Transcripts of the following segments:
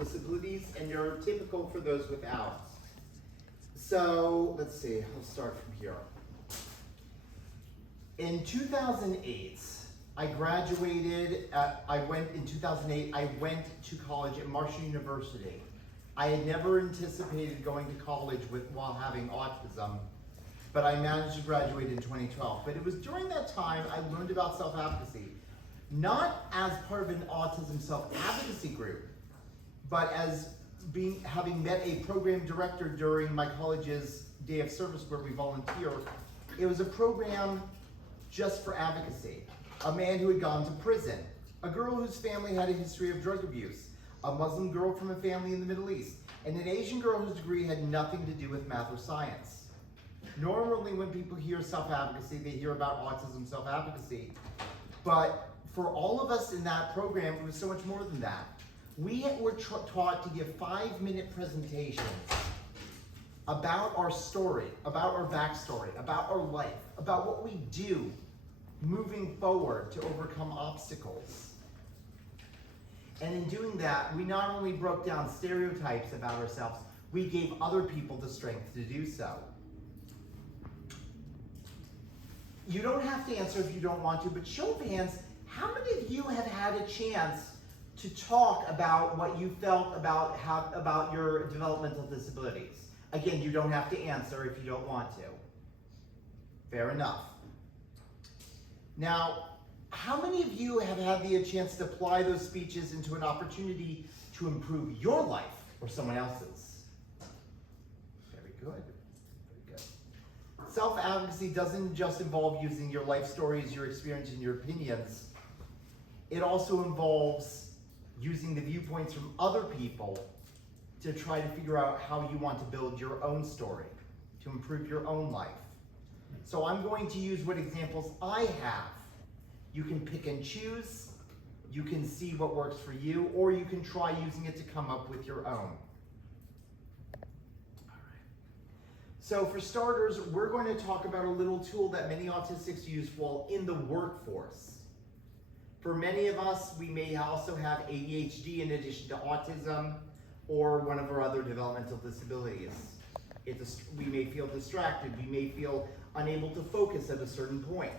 disabilities, and they're typical for those without. So let's see, I'll start from here. In 2008, I graduated, in 2008, I went to college at Marshall University. I had never anticipated going to college while having autism, but I managed to graduate in 2012. But it was during that time I learned about self-advocacy, not as part of an autism self-advocacy group, but as having met a program director during my college's day of service where we volunteer. It was a program just for advocacy. A man who had gone to prison, a girl whose family had a history of drug abuse, a Muslim girl from a family in the Middle East, and an Asian girl whose degree had nothing to do with math or science. Normally when people hear self-advocacy, they hear about autism self-advocacy. But for all of us in that program, it was so much more than that. We were taught to give 5-minute presentations about our story, about our backstory, about our life, about what we do moving forward to overcome obstacles. And in doing that, we not only broke down stereotypes about ourselves, we gave other people the strength to do so. You don't have to answer if you don't want to, but show of hands, how many of you have had a chance to talk about what you felt about your developmental disabilities? Again, you don't have to answer if you don't want to. Fair enough. Now, how many of you have had the chance to apply those speeches into an opportunity to improve your life or someone else's? Very good. Very good. Self-advocacy doesn't just involve using your life stories, your experience, and your opinions. It also involves using the viewpoints from other people to try to figure out how you want to build your own story, to improve your own life. So I'm going to use what examples I have. You can pick and choose, you can see what works for you, or you can try using it to come up with your own. All right. So for starters, we're going to talk about a little tool that many autistics use while in the workforce. For many of us, we may also have ADHD in addition to autism or one of our other developmental disabilities. We may feel distracted, we may feel unable to focus at a certain point.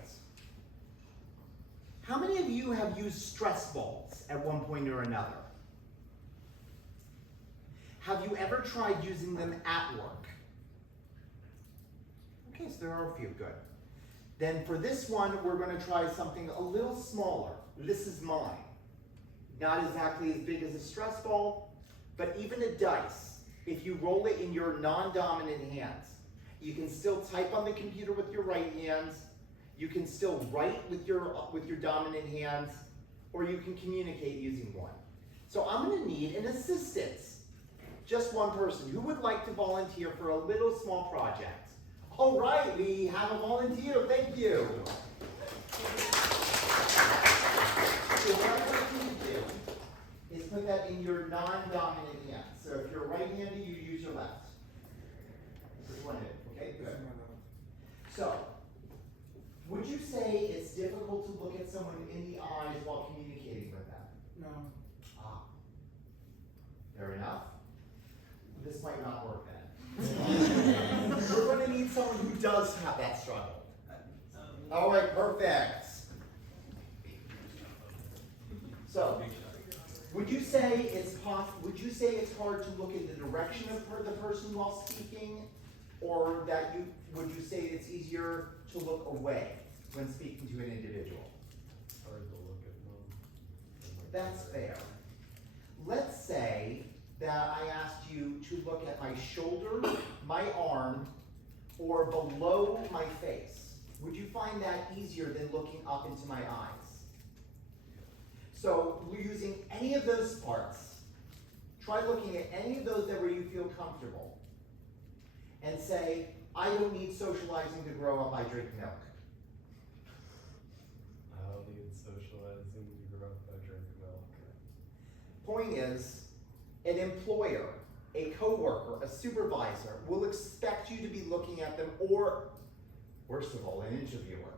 How many of you have used stress balls at one point or another? Have you ever tried using them at work? Okay, so there are a few, good. Then for this one, we're going to try something a little smaller. This is mine. Not exactly as big as a stress ball, but even a dice. If you roll it in your non-dominant hands, you can still type on the computer with your right hand, you can still write with your dominant hands, or you can communicate using one. So I'm going to need an assistant. Just one person. Who would like to volunteer for a little small project? All right, we have a volunteer. Thank you. So what I'm going to do is put that in your non-dominant hand. So if you're right-handed, you use your left. Which one is it? Okay, good. So, would you say it's difficult to look at someone in the eyes while communicating with them? No. Ah. Fair enough. This might not work then. We're going to need someone who does have that struggle. All right, perfect. So, would you say it's hard to look in the direction of the person while speaking, or would you say it's easier to look away when speaking to an individual? Hard to look at them. That's fair. Let's say that I asked you to look at my shoulder, my arm, or below my face. Would you find that easier than looking up into my eyes? So we're using any of those parts. Try looking at any of those where you feel comfortable. And say, I don't need socializing to grow up, I drink milk. I don't need socializing to grow up, I drink milk. Point is, an employer, a coworker, a supervisor will expect you to be looking at them, or, worst of all, an interviewer.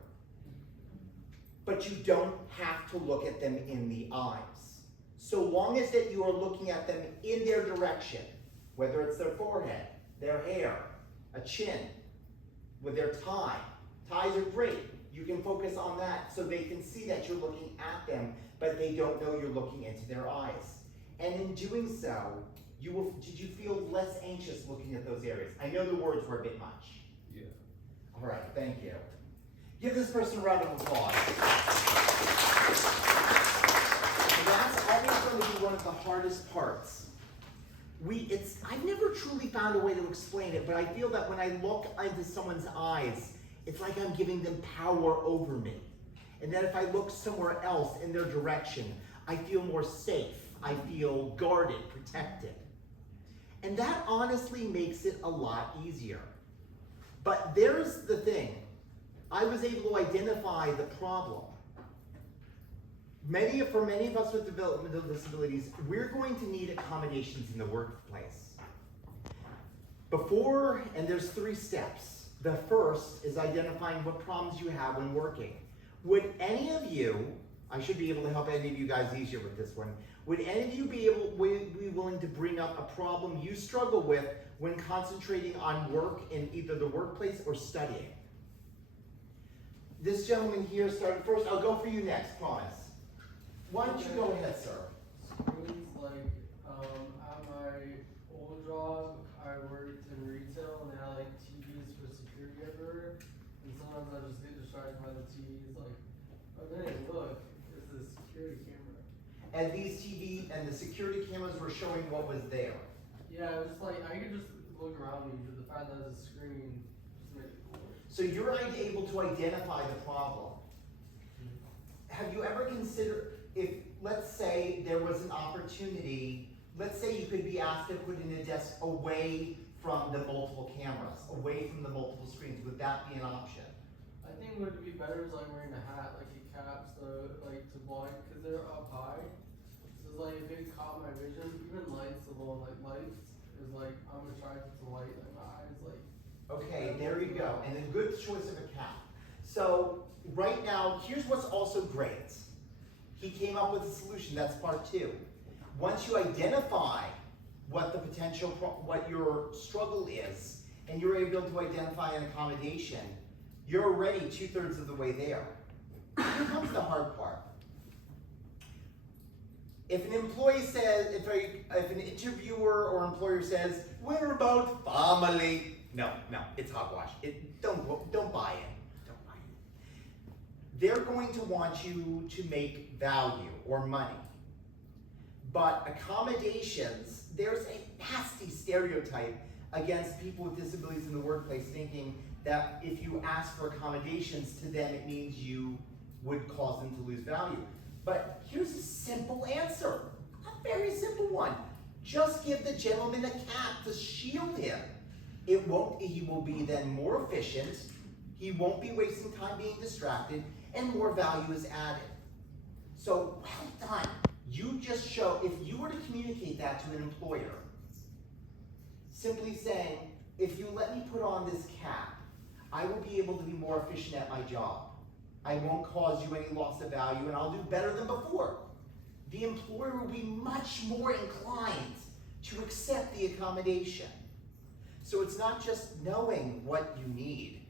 But you don't have to look at them in the eyes. so long as that you are looking at them in their direction, whether it's their forehead, their hair, a chin, with their tie. Ties are great. You can focus on that so they can see that you're looking at them, but they don't know you're looking into their eyes. And in doing so, did you feel less anxious looking at those areas? I know the words were a bit much. Yeah. All right, thank you. Give this person a round of applause. And that's always going to be one of the hardest parts. I've never truly found a way to explain it, but I feel that when I look into someone's eyes, it's like I'm giving them power over me. And that if I look somewhere else in their direction, I feel more safe. I feel guarded, protected. And that honestly makes it a lot easier. But there's the thing. I was able to identify the problem. For many of us with developmental disabilities, we're going to need accommodations in the workplace. And there's 3 steps. The first is identifying what problems you have when working. Would any of you, I should be able to help any of you guys easier with this one, would any of you be willing to bring up a problem you struggle with when concentrating on work in either the workplace or studying? This gentleman here started first. I'll go for you next, promise. Why don't you go ahead, sir? Screens, like, at my old job, I worked in retail and they had like TVs for security everywhere. And sometimes I just get distracted by the TVs, like, oh dang, look, it's a security camera. And these TV and the security cameras were showing what was there. Yeah, it was just like, I could just look around me, but the fact that it's a screen just made it cooler. So you're able to identify the problem. Have you ever considered, if, let's say there was an opportunity, let's say you could be asked to put in a desk away from the multiple cameras, away from the multiple screens, would that be an option? I think what would be better is like wearing a hat, like it caps like to blind, cause they're up high. So it's like if it caught my vision, even lights alone, like lights is like, I'm attracted to light, like my eyes like. Okay, there you go, and a good choice of a cap. So right now, here's what's also great. He came up with a solution, that's part 2. Once you identify what the potential, what your struggle is, and you're able to identify an accommodation, you're already 2/3 of the way there. Here comes the hard part. If an employee says, if an interviewer or employer says, we're about family, no, it's hogwash. Don't buy it. Don't buy it. They're going to want you to make value or money. But accommodations, there's a nasty stereotype against people with disabilities in the workplace thinking that if you ask for accommodations to them, it means you would cause them to lose value. But here's a simple answer, a very simple one. Just give the gentleman a cap to shield him. He will be then more efficient, he won't be wasting time being distracted, and more value is added. So, well done. You just show, if you were to communicate that to an employer, simply saying, if you let me put on this cap, I will be able to be more efficient at my job. I won't cause you any loss of value, and I'll do better than before. The employer will be much more inclined to accept the accommodation. So it's not just knowing what you need.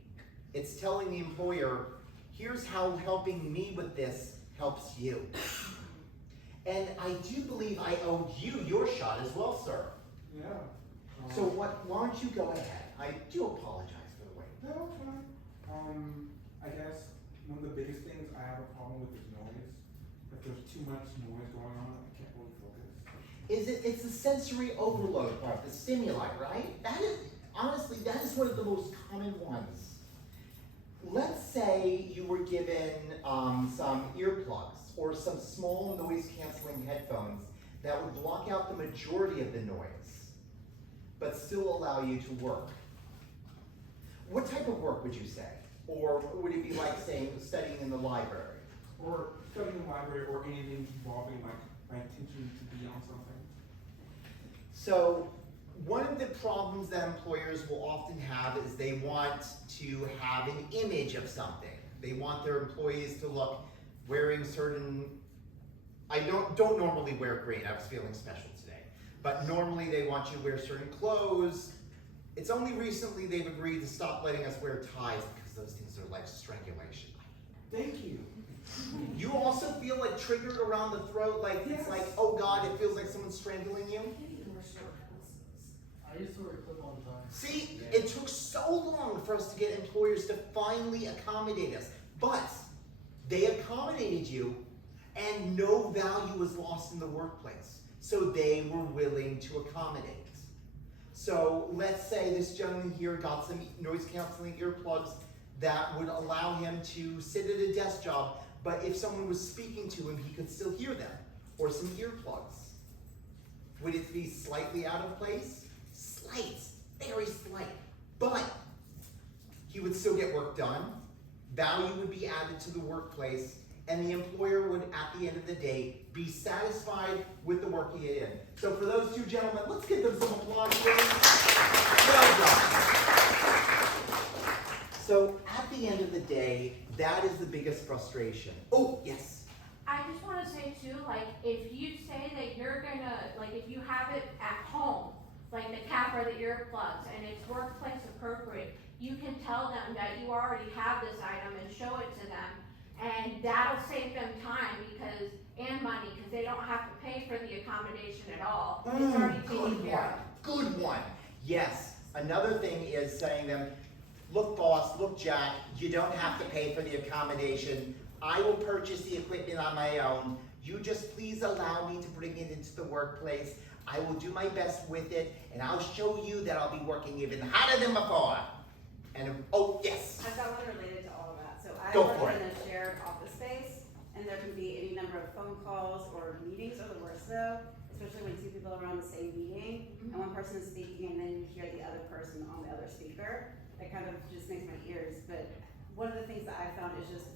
It's telling the employer, here's how helping me with this helps you. And I do believe I owed you your shot as well, sir. Yeah. So why don't you go ahead? I do apologize for the wait. No, it's fine. I guess one of the biggest things I have a problem with is noise. If there's too much noise going on, I can't really focus. It's the sensory overload part, the stimuli, right? That is, honestly, that is one of the most common ones. Let's say you were given some earplugs or some small noise canceling headphones that would block out the majority of the noise, but still allow you to work. What type of work would you say? Or would it be like saying studying in the library? Or studying in the library or anything involving my intention to be on something. So one of the problems that employers will often have is they want to have an image of something. They want their employees to look wearing certain I don't normally wear green. I was feeling special today. But normally they want you to wear certain clothes. It's only recently they've agreed to stop letting us wear ties because those things are like strangulation. Thank you. You also feel like triggered around the throat, like it's like, oh God, it feels like someone's strangling you. I used to wear clip-on ties. See, it took so long for us to get employers to finally accommodate us, but they accommodated you and no value was lost in the workplace. So they were willing to accommodate. So let's say this gentleman here got some noise canceling earplugs that would allow him to sit at a desk job, but if someone was speaking to him, he could still hear them, or some earplugs. Would it be slightly out of place? Slight, very slight, but he would still get work done, value would be added to the workplace, and the employer would, at the end of the day, be satisfied with the work he had in. So for those two gentlemen, let's give them some applause, please. Well done. So at the end of the day, that is the biggest frustration. Oh, yes. I just want to say too, like, if you say that you're gonna, like, if you have it at home, like the cap or the earplugs, and it's workplace appropriate, you can tell them that you already have this item and show it to them, and that'll save them time and money, because they don't have to pay for the accommodation at all. It's already taken care of. Good one. Yes. Another thing is saying them, look boss, look Jack, you don't have to pay for the accommodation. I will purchase the equipment on my own. You just please allow me to bring it into the workplace. I will do my best with it, and I'll show you that I'll be working even harder than before. And, oh, yes. I've got one related to all of that. So I Go work for in it. a shared office space, and there can be any number of phone calls or meetings are the worst though, especially when two people are on the same meeting, and one person is speaking and then you hear the other person on the other speaker. It kind of just makes my ears, but one of the things that I found is just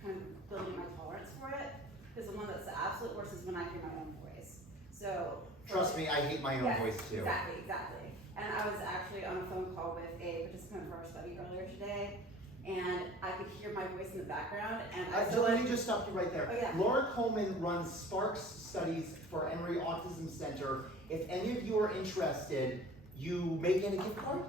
kind of building my tolerance for it, because the one that's the absolute worst is when I hear my own voice. So Trust me, I hate my own Yes, voice too. Exactly. And I was actually on a phone call with a participant for our study earlier today, and I could hear my voice in the background, and I So let me just stop you right there. Oh, yeah. Laura Coleman runs Sparks Studies for Emory Autism Center. If any of you are interested, you may get a gift card.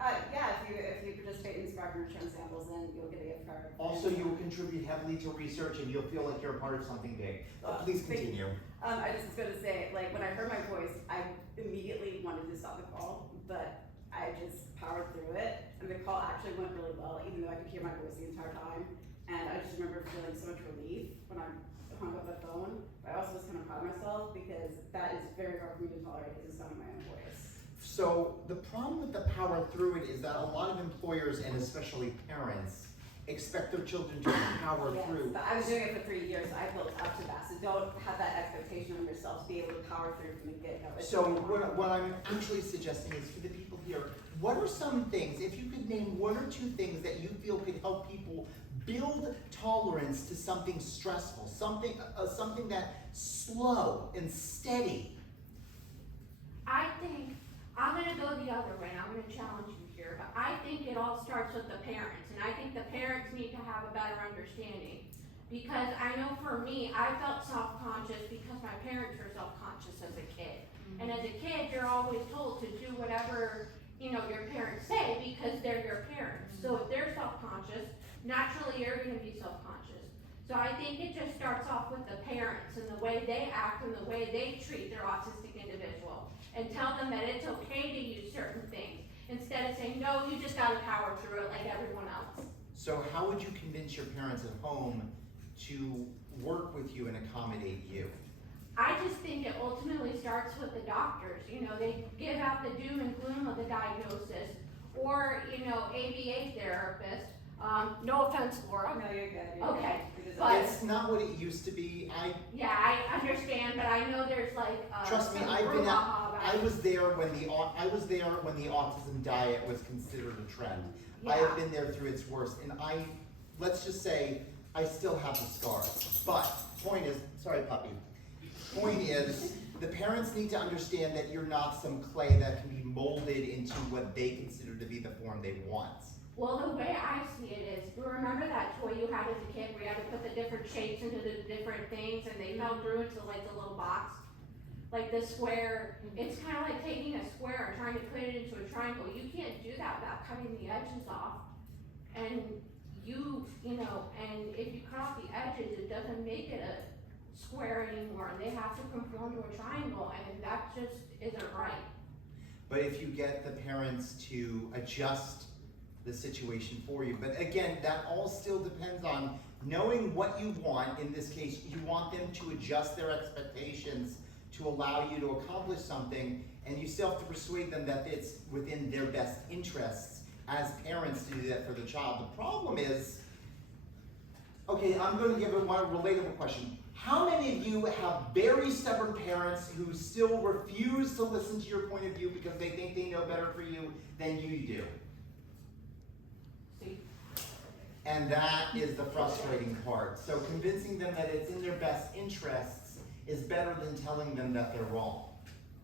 Yeah, if you participate in Spark and return samples, then you'll get a gift card. Also, you will contribute heavily to research and you'll feel like you're a part of something big. Please Thank you. continue. I just was gonna say, like, when I heard my voice, I immediately wanted to stop the call, but I just powered through it, and the call actually went really well, even though I could hear my voice the entire time. And I just remember feeling so much relief when I hung up the phone, but I also was kind of proud of myself, because that is very hard for me to tolerate, is the sound of my own voice. So the problem with the power through it is that a lot of employers and especially parents expect their children to power Yes, through. but I was doing it for 3 years, so I built up to that, so don't have that expectation on yourself to be able to power through from the get-go. It's So really hard. what I'm actually suggesting is for the people here, what are some things, if you could name one or two things that you feel could help people build tolerance to something stressful, something that's slow and steady? I think, I'm gonna go the other way, and I'm gonna challenge you here, but I think it all starts with the parents, and I think the parents need to have a better understanding. Because I know for me, I felt self-conscious because my parents were self-conscious as a kid. And as a kid, you're always told to do whatever, your parents say, because they're your parents. So if they're self-conscious, naturally you're gonna be self-conscious. So I think it just starts off with the parents and the way they act and the way they treat their autistic individual. And tell them that it's okay to use certain things, instead of saying, no, you just gotta power through it like everyone else. So how would you convince your parents at home to work with you and accommodate you? I just think it ultimately starts with the doctors. They give out the doom and gloom of the diagnosis, or, ABA therapist. No offense, Laura. No, you're good. Okay, You're good. but- It's not what it used to be. Yeah, I understand, but I know there's like, Trust me, some I've been brouhaha about I it. was there when the autism diet was considered a trend. I Yeah. have been there through its worst, and let's just say, I still have the scars. But point is, sorry puppy. Point is, the parents need to understand that you're not some clay that can be molded into what they consider to be the form they want. Well, the way I see it is, you remember that toy you had as a kid where you had to put the different shapes into the different things and they fell through into like the little box? Like the square, it's kinda like taking a square and trying to put it into a triangle. You can't do that without cutting the edges off. And you know, and if you cut off the edges, it doesn't make it a square anymore. They have to conform to a triangle and that just isn't right. But if you get the parents to adjust the situation for you, but again, that all still depends on knowing what you want. In this case, you want them to adjust their expectations to allow you to accomplish something, and you still have to persuade them that it's within their best interests as parents to do that for the child. The problem is, okay, I'm gonna give one relatable question. How many of you have very stubborn parents who still refuse to listen to your point of view because they think they know better for you than you do? See? And that is the frustrating part. So convincing them that it's in their best interests is better than telling them that they're wrong.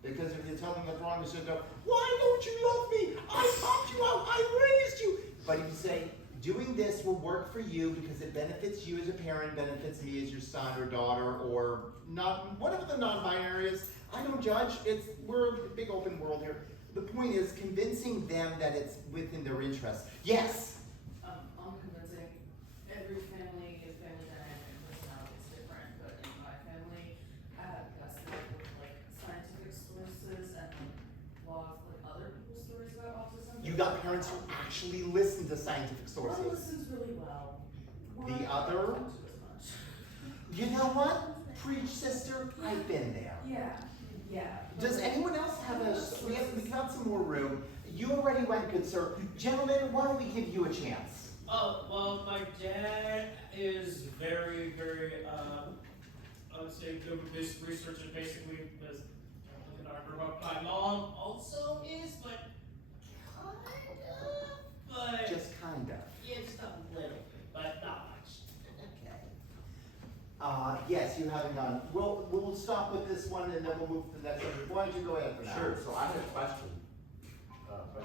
Because if you tell them they're wrong, they're going to go, why don't you love me? I taught you, I raised you. But if you say, doing this will work for you because it benefits you as a parent, benefits me as your son or daughter, or not, whatever the non-binary is, I don't judge. We're a big open world here. The point is convincing them that it's within their interest. Yes? I'm convincing every family is family dynamic and personality is different, but in my family, I have tested with like scientific sources and like logs, like other people's stories about autism. You got parents who actually listen to scientific One sources. listens really well. The One other? doesn't do as much. You know what? Preach, sister, I've been there. Yeah. Does anyone else have we got some more room. You already went, good sir. Gentlemen, why don't we give you a chance? Oh, well, my dad is very, very, I would say good with this research and basically, as I grew up, my mom also is, but Just kind of. yeah, just a little bit, but not much. Okay. Yes, you haven't gone. We'll stop with this one and then we'll move to the next one. Why don't you go ahead for now? Sure, so I have a question.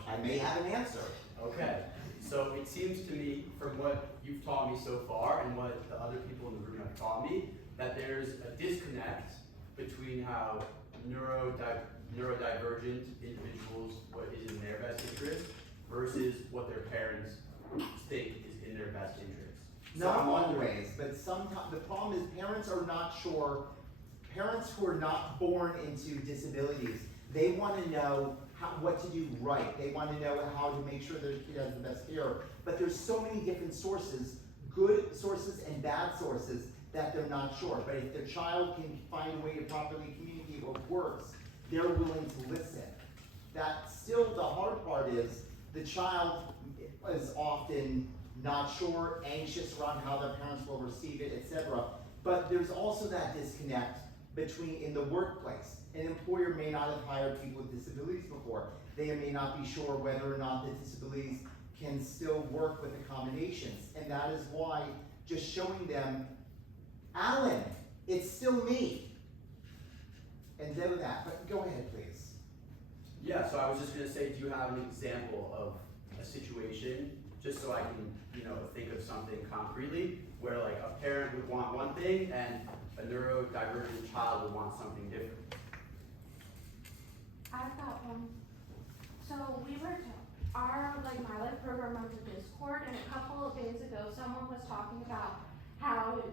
I may have an answer. Okay, so it seems to me, from what you've taught me so far and what the other people in the room have taught me, that there's a disconnect between how neurodivergent individuals, what is in their best interest, versus what their parents think is in their best interest. So Not I'm wondering- always, but sometimes the problem is parents are not sure. Parents who are not born into disabilities, they want to know what to do right. They want to know how to make sure their kid has the best care. But there's so many different sources, good sources and bad sources, that they're not sure. But if their child can find a way to properly communicate what works, they're willing to listen. That still, the hard part is the child is often not sure, anxious around how their parents will receive it, etc. But there's also that disconnect between in the workplace. An employer may not have hired people with disabilities before. They may not be sure whether or not the disabilities can still work with accommodations. And that is why just showing them, Alan, it's still me. And do that, but go ahead, please. Yeah, so I was just gonna say, do you have an example of a situation, just so I can, think of something concretely, where like a parent would want one thing and a neurodivergent child would want something different? I've got one. So we were, my life program runs a Discord, and a couple of days ago, someone was talking about how,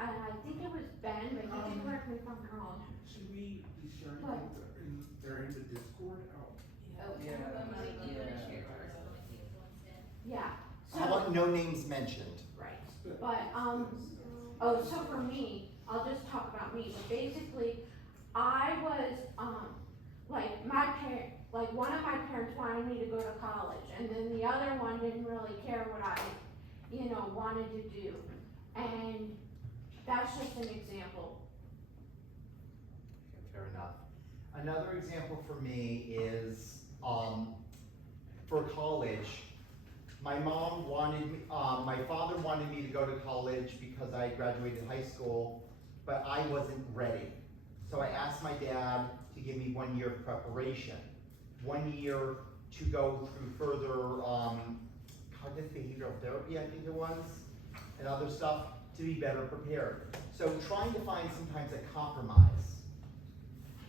and I think it was Ben, but you can correct me if I'm wrong. Should we be sharing What? things they're in the Discord? Yeah. So, How about no names mentioned? right, but, so for me, I'll just talk about me, but basically, I was, one of my parents wanted me to go to college, and then the other one didn't really care what I, wanted to do, and that's just an example. Fair enough. Another example for me is, for college, my father wanted me to go to college because I graduated high school, but I wasn't ready. So I asked my dad to give me 1 year of preparation, 1 year to go through further cognitive behavioral therapy, I think it was, and other stuff to be better prepared. So trying to find sometimes a compromise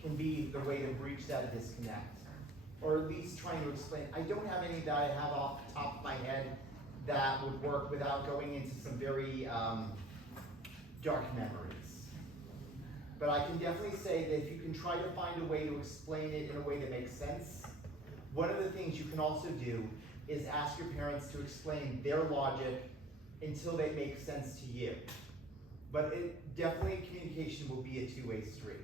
can be the way to breach that disconnect. Or at least trying to explain. I don't have any that I have off the top of my head that would work without going into some very dark memories. But I can definitely say that if you can try to find a way to explain it in a way that makes sense, one of the things you can also do is ask your parents to explain their logic until they make sense to you. But definitely communication will be a two-way street.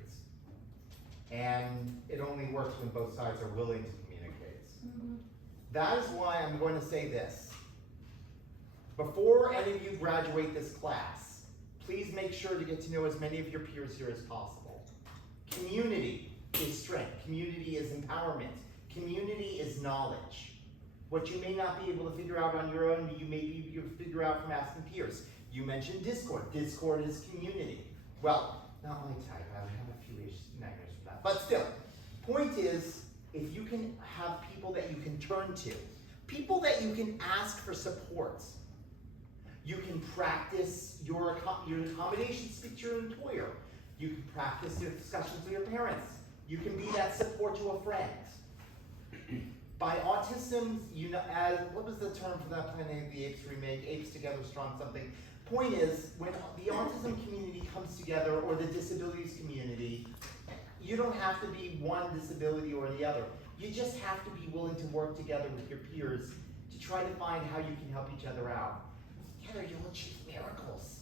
And it only works when both sides are willing to communicate. Mm-hmm. That is why I'm going to say this. Before any of you graduate this class, please make sure to get to know as many of your peers here as possible. Community is strength. Community is empowerment. Community is knowledge. What you may not be able to figure out on your own, you may be able to figure out from asking peers. You mentioned Discord. Discord is community. Well, not my type. I have a few nightmares for that. But still, point is, if you can have people that you can turn to, people that you can ask for support, you can practice your accommodations, speak to your employer. You can practice your discussions with your parents. You can be that support to a friend. By autism, as what was the term for that Planet of the Apes remake? Apes Together Strong something. Point is, when the autism community comes together, or the disabilities community, you don't have to be one disability or the other. You just have to be willing to work together with your peers to try to find how you can help each other out. Together you'll achieve miracles.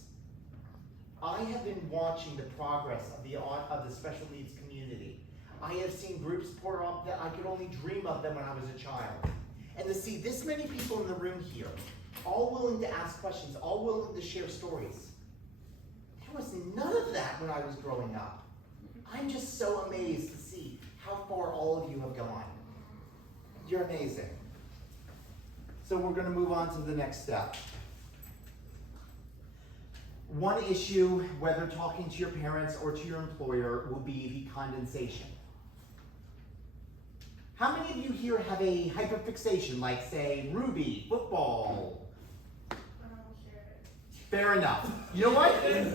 I have been watching the progress of the special needs community. I have seen groups pour up that I could only dream of them when I was a child. And to see this many people in the room here, all willing to ask questions, all willing to share stories. There was none of that when I was growing up. I'm just so amazed to see how far all of you have gone. You're amazing. So we're going to move on to the next step. One issue, whether talking to your parents or to your employer, will be the condensation. How many of you here have a hyperfixation, like say Ruby, football? Fair enough. You know what?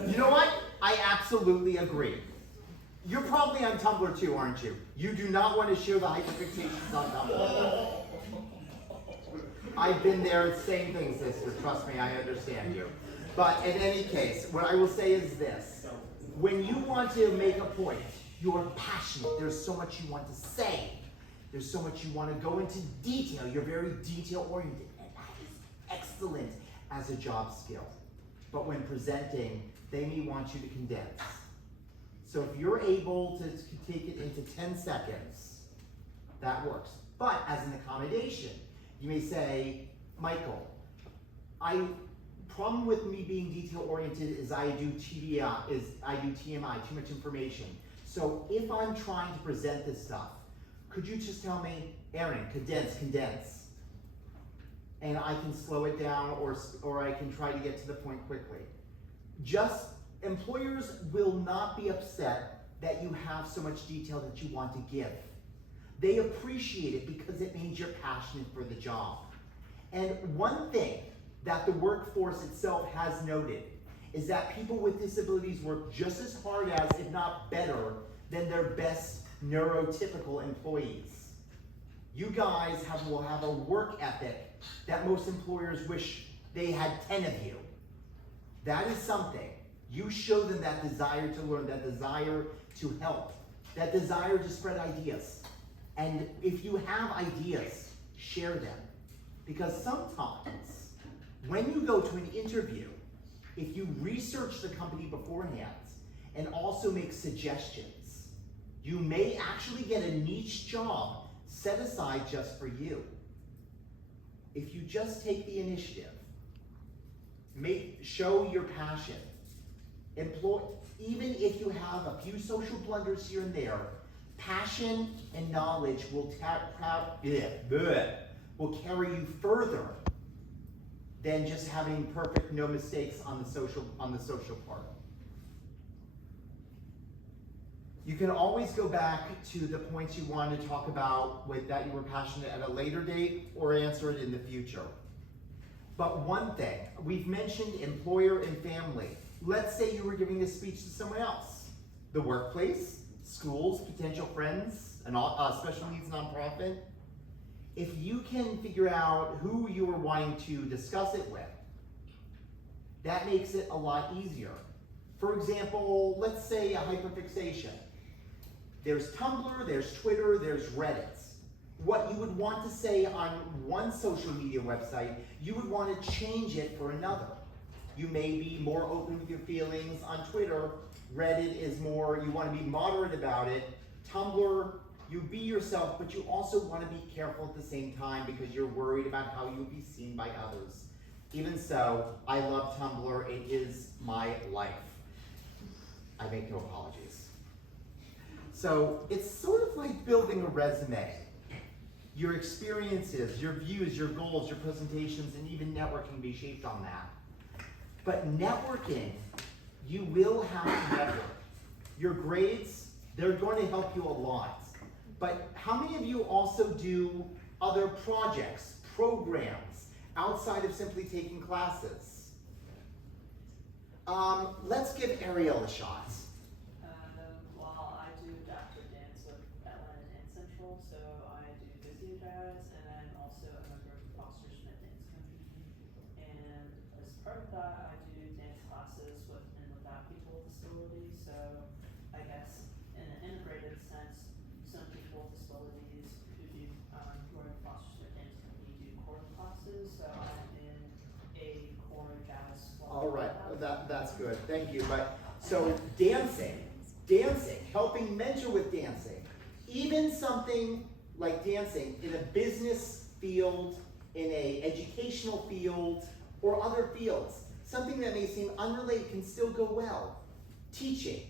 You know what? I absolutely agree. You're probably on Tumblr too, aren't you? You do not want to share the hyperfixations on Tumblr. I've been there, same thing, sister. Trust me, I understand you. But in any case, what I will say is this. When you want to make a point, you're passionate. There's so much you want to say. There's so much you want to go into detail. You're very detail-oriented, and that is excellent as a job skill. But when presenting, they may want you to condense. So if you're able to take it into 10 seconds, that works. But as an accommodation, you may say, Michael, problem with me being detail-oriented is I do TMI, too much information. So if I'm trying to present this stuff, could you just tell me, Eren, condense. And I can slow it down, or I can try to get to the point quickly. Employers will not be upset that you have so much detail that you want to give. They appreciate it because it means you're passionate for the job. And one thing that the workforce itself has noted is that people with disabilities work just as hard as, if not better, than their best neurotypical employees. You guys will have a work ethic that most employers wish they had 10 of you. That is something. You show them that desire to learn, that desire to help, that desire to spread ideas. And if you have ideas, share them. Because sometimes, when you go to an interview, if you research the company beforehand and also make suggestions, you may actually get a niche job set aside just for you. If you just take the initiative, show your passion, even if you have a few social blunders here and there, passion and knowledge will carry you further than just having perfect, no mistakes on the social part. You can always go back to the points you wanted to talk about that you were passionate at a later date, or answer it in the future. But one thing, we've mentioned employer and family. Let's say you were giving a speech to someone else. The workplace, schools, potential friends, a special needs nonprofit. If you can figure out who you are wanting to discuss it with, that makes it a lot easier. For example, let's say a hyperfixation. There's Tumblr, there's Twitter, there's Reddit. What you would want to say on one social media website, you would want to change it for another. You may be more open with your feelings on Twitter. Reddit is more, you want to be moderate about it. Tumblr, you be yourself, but you also want to be careful at the same time because you're worried about how you'll be seen by others. Even so, I love Tumblr. It is my life. I make no apologies. So it's sort of like building a resume. Your experiences, your views, your goals, your presentations, and even networking be shaped on that. But networking, you will have to network. Your grades, they're going to help you a lot. But how many of you also do other projects, programs, outside of simply taking classes? Let's give Ariel a shot. Well, I do adaptive dance with Ellen and Central, so I do Disney Jazz, and I'm also a member of the Foster Schmidt Dance Company. And as part of that, I do dance classes with and without people with disabilities, so I guess in an integrated sense, some people with disabilities who do, who are in the Foster Schmidt Dance Company do choral classes, so I'm in a choral jazz club. All right, that's good, thank you. But so dancing, helping mentor with dancing, even something like dancing in a business field, in a educational field, or other fields, something that may seem unrelated can still go well. Teaching,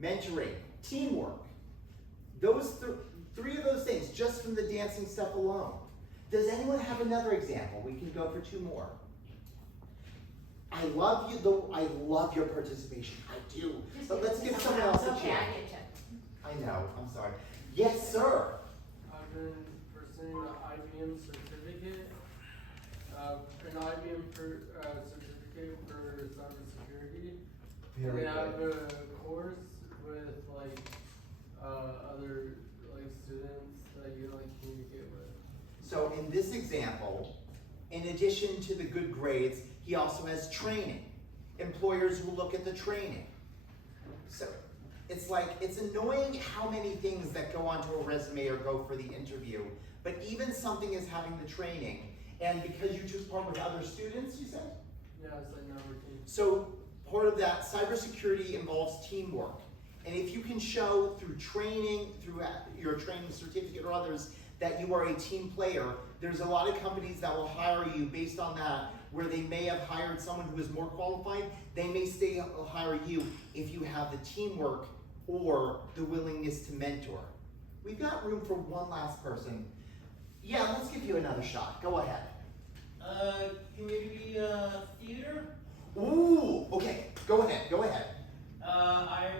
mentoring, teamwork, those three of those things, just from the dancing stuff alone. Does anyone have another example? We can go for two more. I love you, though. I love your participation. I do. But let's give someone else a chance. Okay, I get you. I know. I'm sorry. Yes, sir. I've been pursuing an IBM certificate, an IBM certificate for cybersecurity. Very And I have good. a course with other students that you communicate with. So in this example, in addition to the good grades, he also has training. Employers will look at the training. So it's annoying how many things that go onto a resume or go for the interview, but even something as having the training, and because you took part with other students, you said? Yeah, it's like networking. So part of that, cybersecurity involves teamwork. And if you can show through training, through your training certificate or others, that you are a team player, there's a lot of companies that will hire you based on that, where they may have hired someone who is more qualified, they may hire you if you have the teamwork or the willingness to mentor. We've got room for one last person. Yeah, let's give you another shot. Go ahead. Community theater. Ooh, okay, go ahead. I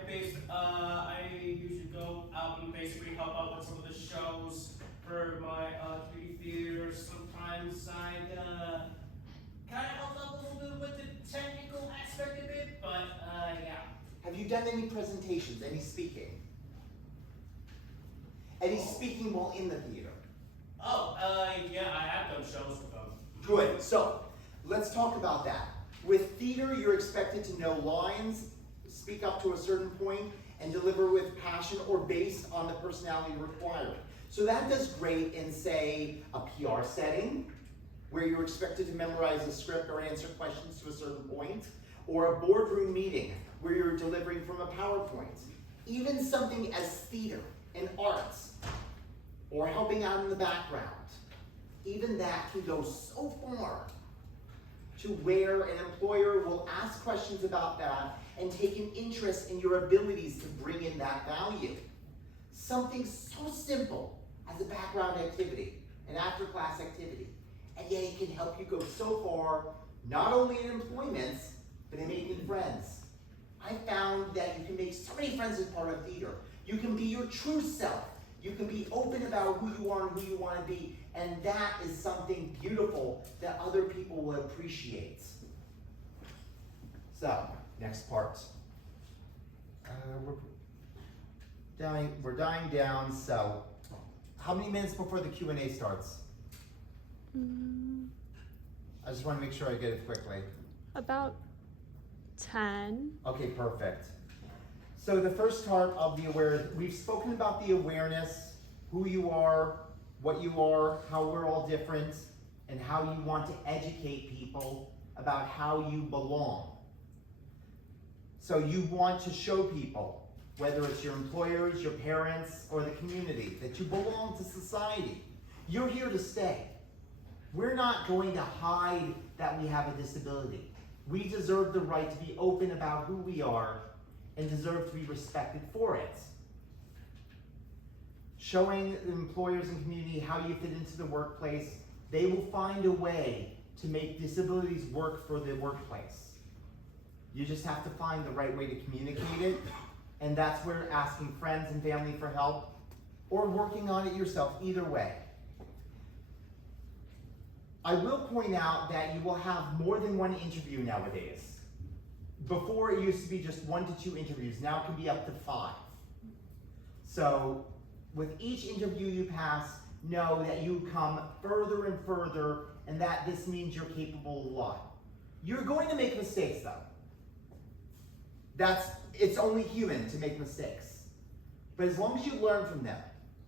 usually go out and basically help out with some of the shows for my community theater. Sometimes I kind of help out a little bit with the technical aspect of it, but yeah. Have you done any presentations, any speaking? Any speaking while in the theater? Oh, yeah, I have done shows with them. Good, so let's talk about that. With theater, you're expected to know lines, speak up to a certain point, and deliver with passion or based on the personality required. So that does great in, say, a PR setting, where you're expected to memorize a script or answer questions to a certain point, or a boardroom meeting, where you're delivering from a PowerPoint. Even something as theater and arts, or helping out in the background, even that can go so far to where an employer will ask questions about that and take an interest in your abilities to bring in that value. Something so simple as a background activity, an after-class activity, and yet it can help you go so far, not only in employment, but in making friends. I found that you can make so many friends as part of theater. You can be your true self. You can be open about who you are and who you want to be, and that is something beautiful that other people will appreciate. So, next part. We're dying down, so how many minutes before the Q&A starts? I just want to make sure I get it quickly. About 10. Okay, perfect. So the first part of the awareness, we've spoken about the awareness, who you are, what you are, how we're all different, and how you want to educate people about how you belong. So you want to show people, whether it's your employers, your parents, or the community, that you belong to society. You're here to stay. We're not going to hide that we have a disability. We deserve the right to be open about who we are and deserve to be respected for it. Showing the employers and community how you fit into the workplace, they will find a way to make disabilities work for the workplace. You just have to find the right way to communicate it, and that's where asking friends and family for help or working on it yourself, either way. I will point out that you will have more than one interview nowadays. Before it used to be just 1 to 2 interviews, now it can be up to 5. So with each interview you pass, know that you come further and further, and that this means you're capable of a lot. You're going to make mistakes though. It's only human to make mistakes. But as long as you learn from them,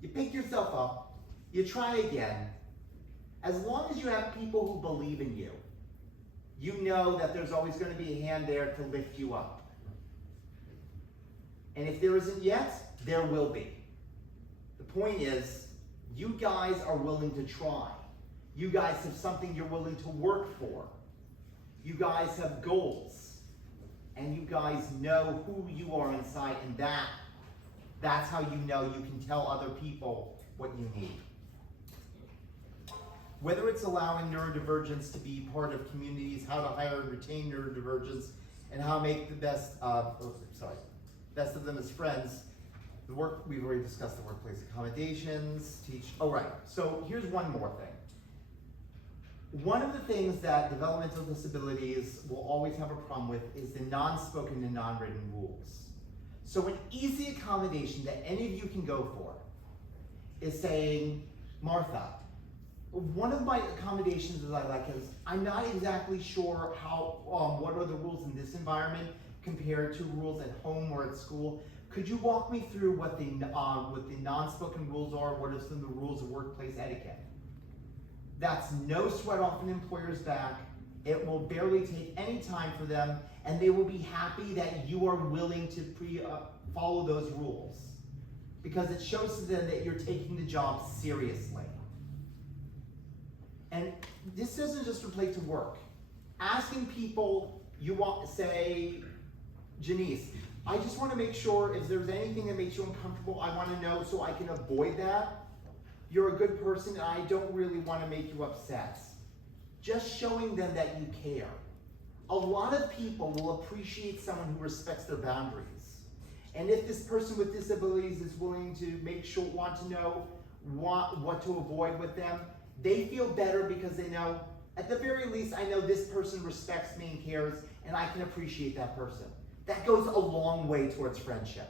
you pick yourself up, you try again, as long as you have people who believe in you, you know that there's always going to be a hand there to lift you up. And if there isn't yet, there will be. The point is, you guys are willing to try. You guys have something you're willing to work for. You guys have goals. And you guys know who you are inside, and that's how you know you can tell other people what you need. Whether it's allowing neurodivergence to be part of communities, how to hire and retain neurodivergence, and how to make the best of them as friends. We've already discussed the workplace accommodations, so here's one more thing. One of the things that developmental disabilities will always have a problem with is the non-spoken and non-written rules. So an easy accommodation that any of you can go for is saying, Martha, one of my accommodations that I like is, I'm not exactly sure what are the rules in this environment compared to rules at home or at school. Could you walk me through what the non-spoken rules are? What are some of the rules of workplace etiquette? That's no sweat off an employer's back. It will barely take any time for them, and they will be happy that you are willing to follow those rules, because it shows to them that you're taking the job seriously. And this doesn't just relate to work. Asking people, say, Janice, I just want to make sure if there's anything that makes you uncomfortable, I want to know so I can avoid that. You're a good person, and I don't really want to make you upset. Just showing them that you care. A lot of people will appreciate someone who respects their boundaries. And if this person with disabilities is willing to want to know what to avoid with them, they feel better because they know, at the very least, I know this person respects me and cares, and I can appreciate that person. That goes a long way towards friendship.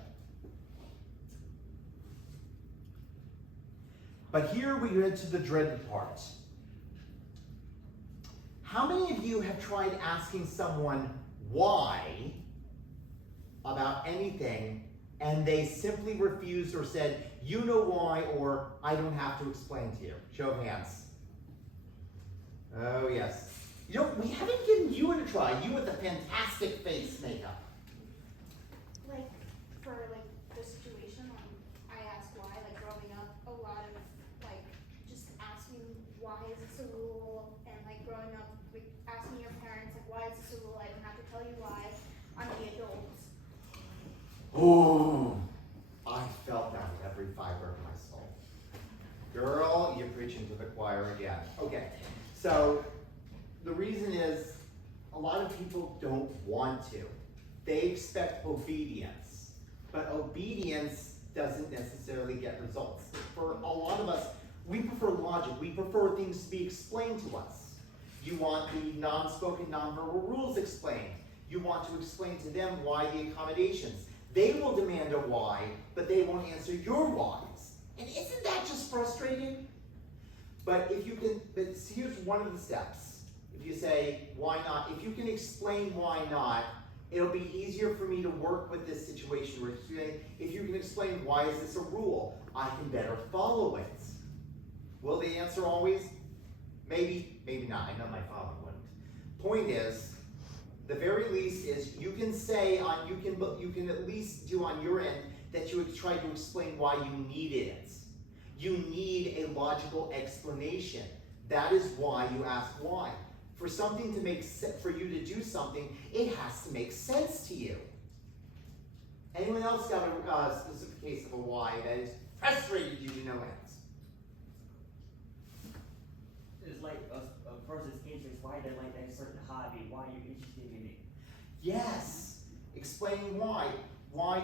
But here we get to the dreaded part. How many of you have tried asking someone why about anything, and they simply refused or said, you know why, or I don't have to explain to you? Show of hands. Oh yes. You know, we haven't given you a try, you with the fantastic face makeup. For the situation, I asked why, growing up, a lot of just asking why is this a rule, and growing up, asking your parents why is this a rule, I don't have to tell you why, I'm the adult. Oh, I felt that with every fiber of my soul. Girl, you're preaching to the choir again. Okay, so the reason is a lot of people don't want to. They expect obedience, but obedience doesn't necessarily get results. For a lot of us, we prefer logic. We prefer things to be explained to us. You want the non-spoken, nonverbal rules explained. You want to explain to them why the accommodations. They will demand a why, but they won't answer your whys. And isn't that just frustrating? But if you can, but here's one of the steps. If you say, why not? If you can explain why not, it'll be easier for me to work with this situation. Where if you can explain why is this a rule, I can better follow it. Will the answer always? Maybe, maybe not. I know my father wouldn't. Point is, the very least is you can say on you can at least do on your end that you would try to explain why you needed it. You need a logical explanation. That is why you ask why. For something to make sense, for you to do something, it has to make sense to you. Anyone else got a specific case of a why that has frustrated you to no end? It's like a person's interest, why they like that certain hobby, why you're interested in it. Yes, explaining why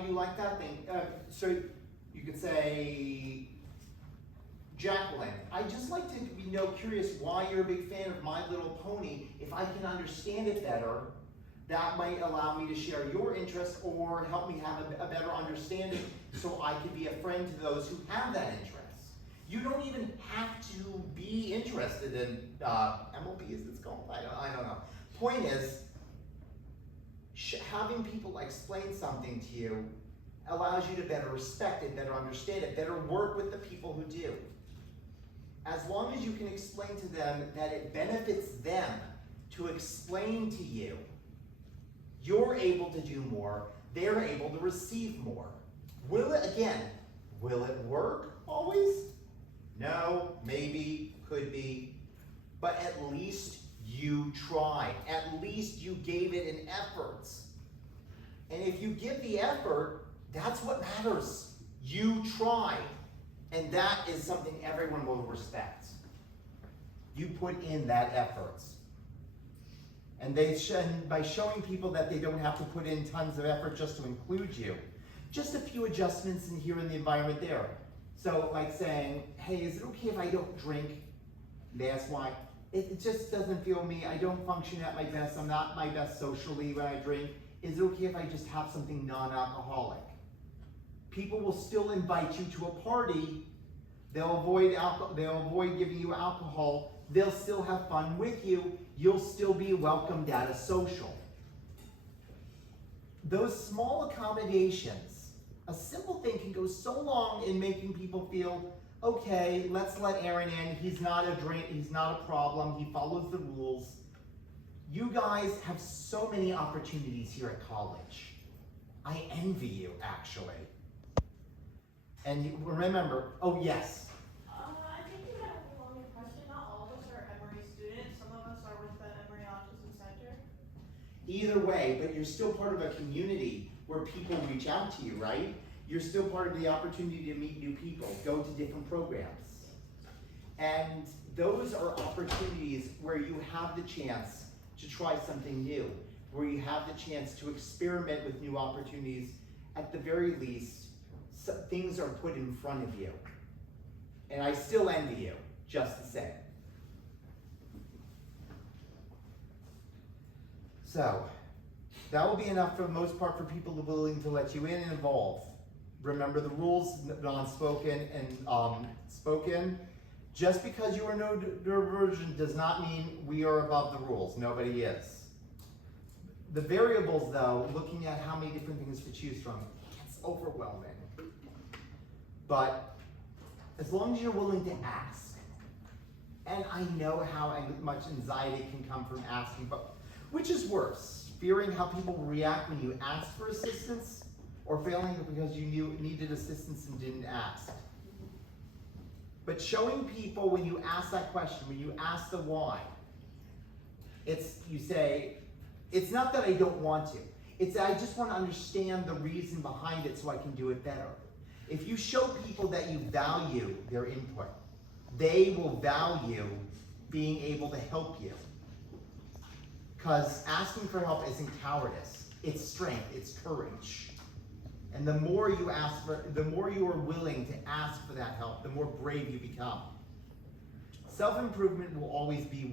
you like that thing. So you could say, Jacqueline, I just like to be curious why you're a big fan of My Little Pony. If I can understand it better, that might allow me to share your interest or help me have a better understanding so I could be a friend to those who have that interest. You don't even have to be interested in MLB, as it's called. I don't know. Point is, having people explain something to you allows you to better respect it, better understand it, better work with the people who do. As long as you can explain to them that it benefits them to explain to you, you're able to do more, they're able to receive more. Will it work always? No, maybe, could be, but at least you tried. At least you gave it an effort. And if you give the effort, that's what matters. You tried. And that is something everyone will respect. You put in that effort. And by showing people that they don't have to put in tons of effort just to include you, just a few adjustments in here in the environment there. So like saying, hey, is it okay if I don't drink? They ask why. It just doesn't feel me. I don't function at my best. I'm not my best socially when I drink. Is it okay if I just have something non-alcoholic? People will still invite you to a party. They'll avoid giving you alcohol. They'll still have fun with you. You'll still be welcomed at a social. Those small accommodations, a simple thing can go so long in making people feel, okay, let's let Eren in. He's not a problem. He follows the rules. You guys have so many opportunities here at college. I envy you, actually. And remember, oh yes. I think you had a longer question. Not all of us are Emory students. Some of us are with the Emory Autism Center. Either way, but you're still part of a community where people reach out to you, right? You're still part of the opportunity to meet new people, go to different programs. And those are opportunities where you have the chance to try something new, where you have the chance to experiment with new opportunities. At the very least, things are put in front of you. And I still envy you, just the same. So, that will be enough for the most part for people willing to let you in and involve. Remember the rules, non-spoken and spoken. Just because you are neurodivergent does not mean we are above the rules. Nobody is. The variables, though, looking at how many different things to choose from, it's overwhelming. But as long as you're willing to ask, and I know how much anxiety can come from asking, but which is worse, fearing how people will react when you ask for assistance, or failing because you needed assistance and didn't ask? But showing people when you ask that question, when you ask the why, you say, it's not that I don't want to, it's that I just want to understand the reason behind it so I can do it better. If you show people that you value their input, they will value being able to help you. Because asking for help isn't cowardice, it's strength, it's courage. And the more you ask for, the more you are willing to ask for that help, the more brave you become. Self-improvement will always be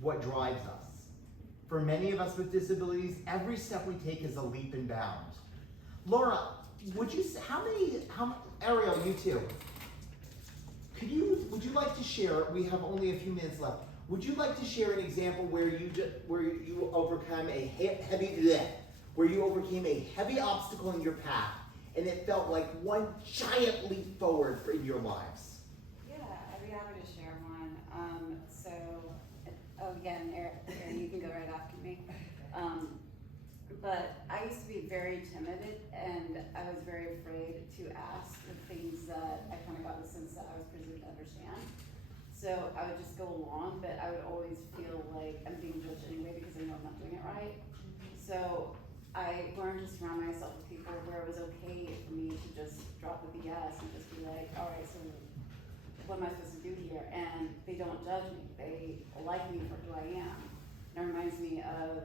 what drives us. For many of us with disabilities, every step we take is a leap and bound. Laura, would you Ariel, you too. Would you like to share, we have only a few minutes left, would you like to share an example where you overcome where you overcame a heavy obstacle in your path and it felt like one giant leap forward in your lives? Yeah, I'd be happy to share one. Again, Aaron, you can go right after me. But I used to be very timid and I was very afraid to ask the things that I kind of got the sense that I was presumed to understand. So I would just go along, but I would always feel like I'm being judged anyway because I know I'm not doing it right. So I learned to surround myself with people where it was okay for me to just drop the BS and just be like, all right, so what am I supposed to do here? And they don't judge me. They like me for who I am. And it reminds me of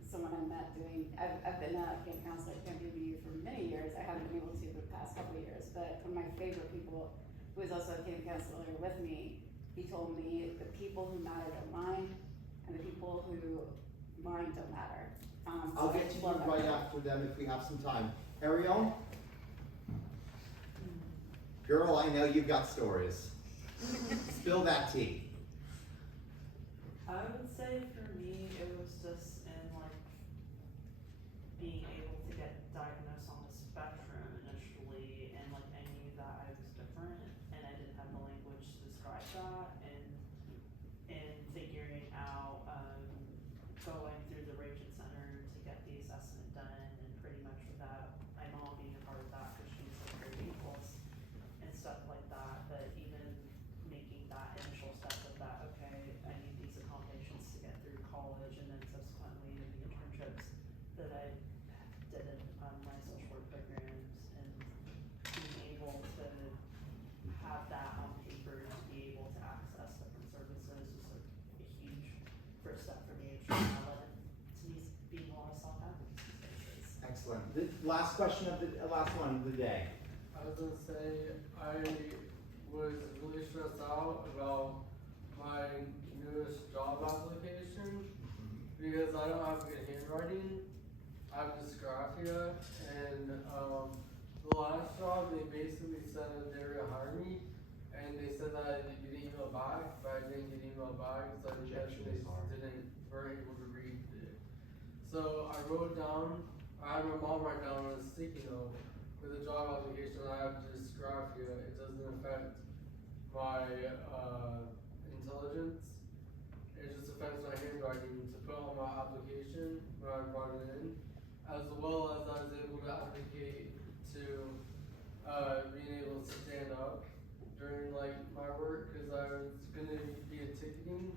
someone I met I've been a camp counselor at Camp UVU for many years. I haven't been able to the past couple of years, but one of my favorite people who is also a camp counselor with me, he told me the people who matter don't mind, and the people who mind don't matter. I'll get to you right after them if we have some time. Ariel? Girl, I know you've got stories. Spill that tea. I would say for me, it was just in like being able to get diagnosed on the spectrum initially, and like I knew that I was different, and I didn't have the language to describe that, and figuring out going through the Rachel Center to get the assessment done, and pretty much without my mom being a part of that because she's like very equals and stuff like that, but even making that initial step of that, okay, I need these accommodations to get through college, and then subsequently the internships that I did in my social work programs, and being able to have that on paper to be able to access different services was like a huge first step for me, which now led to me being a lot of self-advocacy spaces. Excellent. The last question of the last one of the day. I was gonna say, I was really stressed out about my newest job application because I don't have good handwriting. I have dysgraphia, and the last job they basically said that they were gonna hire me, and they said that I didn't get an email back, but I didn't get an email back because I guess they weren't able to read it. So I wrote down, I had my mom write down on a sticky note for the job application I have dysgraphia. It doesn't affect my intelligence. It just affects my handwriting to put on my application when I brought it in, as well as I was able to advocate to being able to stand up during like my work because I was gonna be a ticketing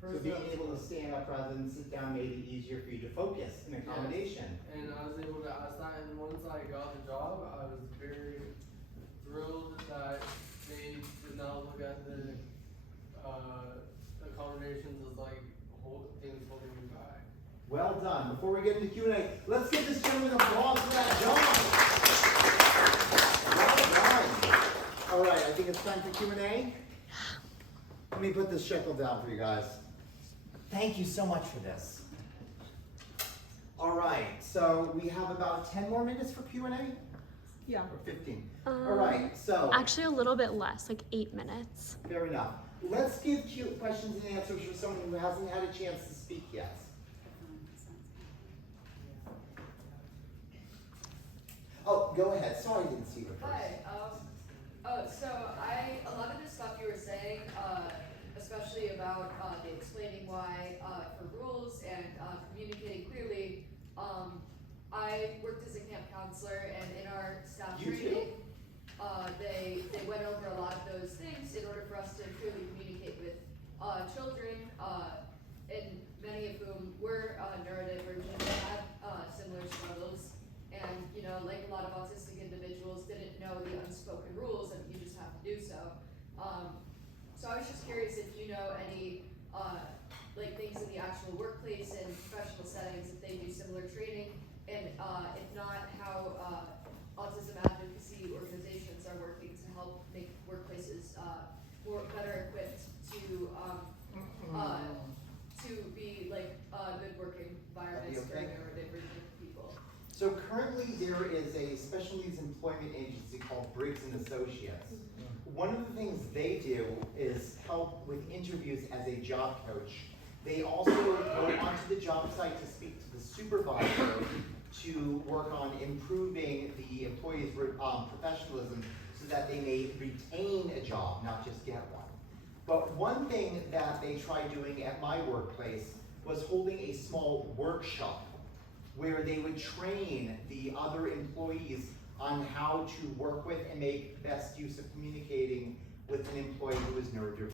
So person. being able to stand up rather than sit down made it easier for you to focus in accommodation. And I was able to ask that, and once I got the job, I was very thrilled that they did not look at the accommodations as like things holding me back. Well done. Before we get into Q&A, let's give this gentleman applause for that job. Well done. All right, I think it's time for Q&A. Let me put this shekel down for you guys. Thank you so much for this. All right, so we have about 10 more minutes for Q&A? Yeah. Or 15. All right, so. Actually, a little bit less, like 8 minutes. Fair enough. Let's give questions and answers for someone who hasn't had a chance to speak yet. Oh, go ahead. Sorry I didn't see you first. Hi. So a lot of the stuff you were saying, especially about the explaining why for rules and communicating clearly. I worked as a camp counselor, and in our staff training, they went over a lot of those things in order for us to clearly communicate with children, and many of whom were neurodivergent and had similar struggles. And, you know, like a lot of autistic individuals didn't know the unspoken rules and you just have to do so. So I was just curious if you know any, like things in the actual workplace and professional settings, if they do similar training, and there is a special needs employment agency called Briggs and Associates. One of the things they do is help with interviews as a job coach. They also go onto the job site to speak to the supervisor to work on improving the employee's professionalism so that they may retain a job, not just get one. But one thing that they tried doing at my workplace was holding a small workshop where they would train the other employees on how to work with and make best use of communicating with an employee who is neurodivergent.